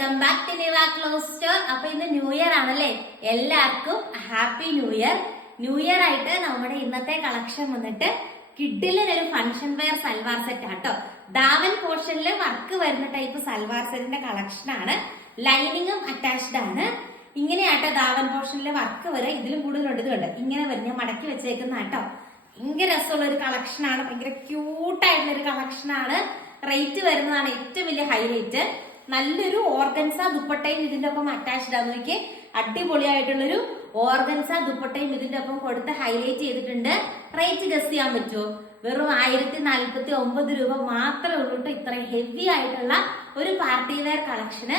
Welcome back to Niva clothes store അപ്പൊ ഇന്ന് new year ആണല്ലേ? എല്ലാവർക്കും happy new year new year ആയിട്ട് നമ്മുടെ ഇന്നത്തെ കളക്ഷൻ വന്നിട്ട് കിഡിലൊരു ഫംഗ്ഷൻ വെയർ സൽവാർ സെറ്റ് ആട്ടോ. ദാവൻ പോർഷനിൽ വർക്ക് വരുന്ന ടൈപ്പ് സൽവാർ സെറ്റിന്റെ കളക്ഷൻ ആണ്. ലൈനിങ്ങും അറ്റാച്ച്ഡ് ആണ്. ഇങ്ങനെയാട്ടോ ദാവൻ പോർഷനിൽ വർക്ക് വരെ. ഇതിലും കൂടുതലുണ്ട് ഇതുണ്ട് ഇങ്ങനെ വരും. ഞാൻ മടക്കി വെച്ചേക്കുന്ന കേട്ടോ ഭയങ്കര രസമുള്ള ഒരു കളക്ഷൻ ആണ്. ഭയങ്കര ക്യൂട്ടായിട്ടുള്ള ഒരു കളക്ഷൻ ആണ്. റേറ്റ് വരുന്നതാണ് ഏറ്റവും വലിയ ഹൈലൈറ്റ് നല്ലൊരു ഓർഗൻസ ദുപ്പട്ടയും ഇതിന്റെ ഒപ്പം അറ്റാച്ച്ഡ് ആണ്. നോക്കി അടിപൊളിയായിട്ടുള്ളൊരു ഓർഗൻസ ദുപ്പട്ടയും ഇതിന്റെ ഒപ്പം കൊടുത്ത് ഹൈലൈറ്റ് ചെയ്തിട്ടുണ്ട്. റേറ്റ് ഗസ് ചെയ്യാൻ പറ്റുമോ? വെറും ആയിരത്തി നാൽപ്പത്തി ഒമ്പത് രൂപ മാത്രമേ ഉള്ളൂ ഇത്ര ഹെവി ആയിട്ടുള്ള ഒരു പാർട്ടി വെയർ കളക്ഷന്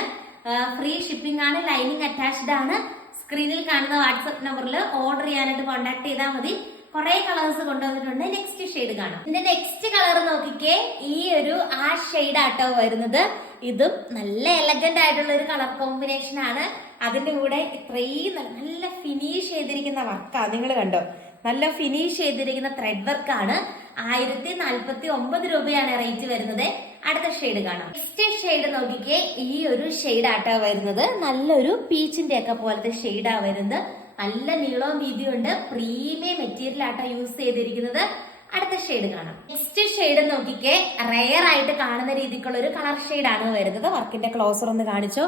ഫ്രീ ഷിപ്പിംഗ് ആണ് ലൈനിങ് അറ്റാച്ച്ഡ് ആണ്. സ്ക്രീനിൽ കാണുന്ന വാട്സപ്പ് നമ്പറിൽ ഓർഡർ ചെയ്യാനായിട്ട് കോൺടാക്ട് ചെയ്താൽ മതി. കുറെ കളേഴ്സ് കൊണ്ടുവന്നിട്ടുണ്ട്. നെക്സ്റ്റ് ഷെയ്ഡ് കാണാം. ഇതിന്റെ നെക്സ്റ്റ് കളർ നോക്കിക്കേ ഈ ഒരു ആ ഷെയ്ഡ് ആട്ടോ വരുന്നത്. ഇതും നല്ല എലഗന്റ് ആയിട്ടുള്ള ഒരു കളർ കോമ്പിനേഷൻ ആണ്. അതിന്റെ കൂടെ ഇത്രയും നല്ല- ഫിനിഷ് ചെയ്തിരിക്കുന്ന വർക്കാണ് നിങ്ങൾ കണ്ടോ? നല്ല ഫിനിഷ് ചെയ്തിരിക്കുന്ന ത്രെഡ് വർക്കാണ് ആയിരത്തി നാൽപ്പത്തി ഒമ്പത് രൂപയാണ് റേറ്റ് വരുന്നത്. അടുത്ത ഷെയ്ഡ് കാണാം. നെക്സ്റ്റ് ഷെയ്ഡ് നോക്കിക്കേ. ഈ ഒരു ഷെയ്ഡ് ആട്ടാ വരുന്നത്. നല്ലൊരു പീച്ചിന്റെ ഒക്കെ പോലത്തെ ഷെയ്ഡാ വരുന്നത്. നല്ല നീളവും വീതിയും ഉണ്ട്. പ്രീമിയം മെറ്റീരിയൽ ആട്ടാ യൂസ് ചെയ്തിരിക്കുന്നത്. അടുത്ത ഷെയ്ഡ് കാണാം. നെക്സ്റ്റ് ഷെയ്ഡ് നോക്കിക്കേ റെയർ ആയിട്ട് കാണുന്ന രീതിക്കുള്ള ഒരു കളർ ആണ് വരുന്നത്. വർക്കിന്റെ ക്ലോസർ ഒന്ന് കാണിച്ചോ.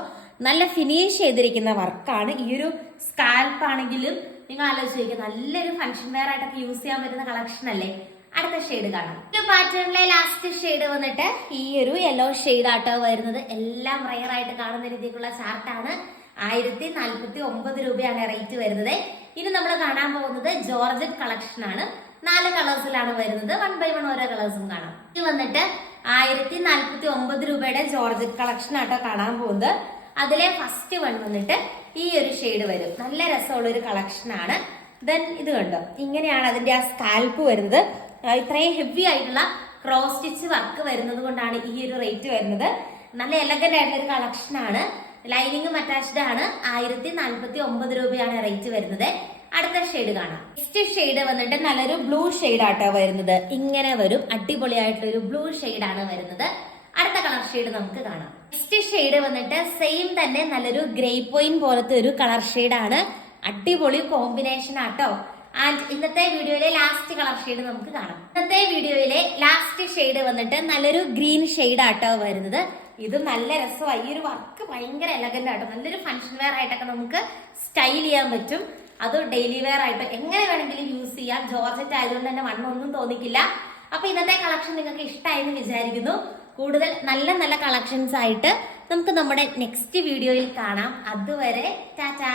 നല്ല ഫിനിഷ് ചെയ്തിരിക്കുന്ന വർക്കാണ് ഈ ഒരു സ്കാൽപ്പ് ആണെങ്കിലും നിങ്ങൾ ആലോചിച്ച് നല്ലൊരു ഫംഗ്ഷൻ വെയർ ആയിട്ടൊക്കെ യൂസ് ചെയ്യാൻ പറ്റുന്ന കളക്ഷൻ അല്ലേ? അടുത്ത ഷെയ്ഡ് കാണാം. ഈ പാറ്റേണിലെ ലാസ്റ്റ് ഷെയ്ഡ് വന്നിട്ട് ഈ ഒരു യെല്ലോ ഷെയ്ഡ് ആട്ടോ വരുന്നത്. എല്ലാം റെയർ ആയിട്ട് കാണുന്ന രീതിക്കുള്ള ചാർട്ടാണ് ആയിരത്തി നാൽപ്പത്തി ഒമ്പത് രൂപയാണ് റേറ്റ് വരുന്നത്. ഇനി നമ്മൾ കാണാൻ പോകുന്നത് ജോർജറ്റ് കളക്ഷൻ ആണ്. നാല് കളേഴ്സിലാണ് വരുന്നത്. വൺ ബൈ വൺ ഓരോ കളേഴ്സും കാണാം. ഇത് വന്നിട്ട് ആയിരത്തി നാൽപ്പത്തി ഒമ്പത് രൂപയുടെ ജോർജറ്റ് കളക്ഷൻ ആട്ടോ കാണാൻ പോകുന്നത്. അതിലെ ഫസ്റ്റ് വൺ വന്നിട്ട് ഈ ഒരു ഷെയ്ഡ് വരും. നല്ല രസമുള്ള ഒരു കളക്ഷൻ ആണ്. ദെൻ ഇത് കണ്ടോ? ഇങ്ങനെയാണ് അതിന്റെ ആ സ്കാൽപ്പ് വരുന്നത്. ഇത്രയും ഹെവി ആയിട്ടുള്ള ക്രോസ് സ്റ്റിച്ച് വർക്ക് വരുന്നത് കൊണ്ടാണ് ഈ ഒരു റേറ്റ് വരുന്നത്. നല്ല എലഗന്റ് ആയിട്ടുള്ള ഒരു കളക്ഷൻ ആണ്. ലൈനിങ്ങും അറ്റാച്ച്ഡ് ആണ്. ആയിരത്തി നാൽപ്പത്തി ഒമ്പത് രൂപയാണ് റേറ്റ് വരുന്നത്. അടുത്ത ഷെയ്ഡ് കാണാം. നെക്സ്റ്റ് ഷെയ്ഡ് വന്നിട്ട് നല്ലൊരു ബ്ലൂ ഷെയ്ഡ് ആട്ടോ വരുന്നത്. ഇങ്ങനെ വരും. അടിപൊളിയായിട്ടൊരു ബ്ലൂ ഷെയ്ഡ് ആണ് വരുന്നത്. അടുത്ത കളർ ഷെയ്ഡ് നമുക്ക് കാണാം. നെക്സ്റ്റ് ഷെയ്ഡ് വന്നിട്ട് സെയിം തന്നെ നല്ലൊരു ഗ്രേ പോയിന്റ് പോലത്തെ ഒരു കളർ ഷെയ്ഡ് ആണ്. അടിപൊളി കോമ്പിനേഷൻ ആട്ടോ. ആൻഡ് ഇന്നത്തെ വീഡിയോയിലെ ലാസ്റ്റ് കളർ ഷെയ്ഡ് നമുക്ക് കാണാം. ഇന്നത്തെ വീഡിയോയിലെ ലാസ്റ്റ് ഷെയ്ഡ് വന്നിട്ട് നല്ലൊരു ഗ്രീൻ ഷെയ്ഡ് ആട്ടോ വരുന്നത്. ഇത് നല്ല രസമായി. ഈ ഒരു വർക്ക് ഭയങ്കര എലഗന്റ് ആട്ടോ. നല്ലൊരു ഫംഗ്ഷൻ വെയർ ആയിട്ടൊക്കെ നമുക്ക് സ്റ്റൈൽ ചെയ്യാൻ പറ്റും. അത് ഡെയിലി വെയർ ആയിട്ട് എങ്ങനെ വേണമെങ്കിലും യൂസ് ചെയ്യാം. ജോർജറ്റ് ആയതുകൊണ്ട് തന്നെ മണ്ണൊന്നും തോന്നിക്കില്ല. അപ്പൊ ഇന്നത്തെ കളക്ഷൻ നിങ്ങൾക്ക് ഇഷ്ടമായെന്ന് വിചാരിക്കുന്നു. കൂടുതൽ നല്ല നല്ല കളക്ഷൻസ് ആയിട്ട് നമുക്ക് നമ്മുടെ നെക്സ്റ്റ് വീഡിയോയിൽ കാണാം. അതുവരെ ടാറ്റാ.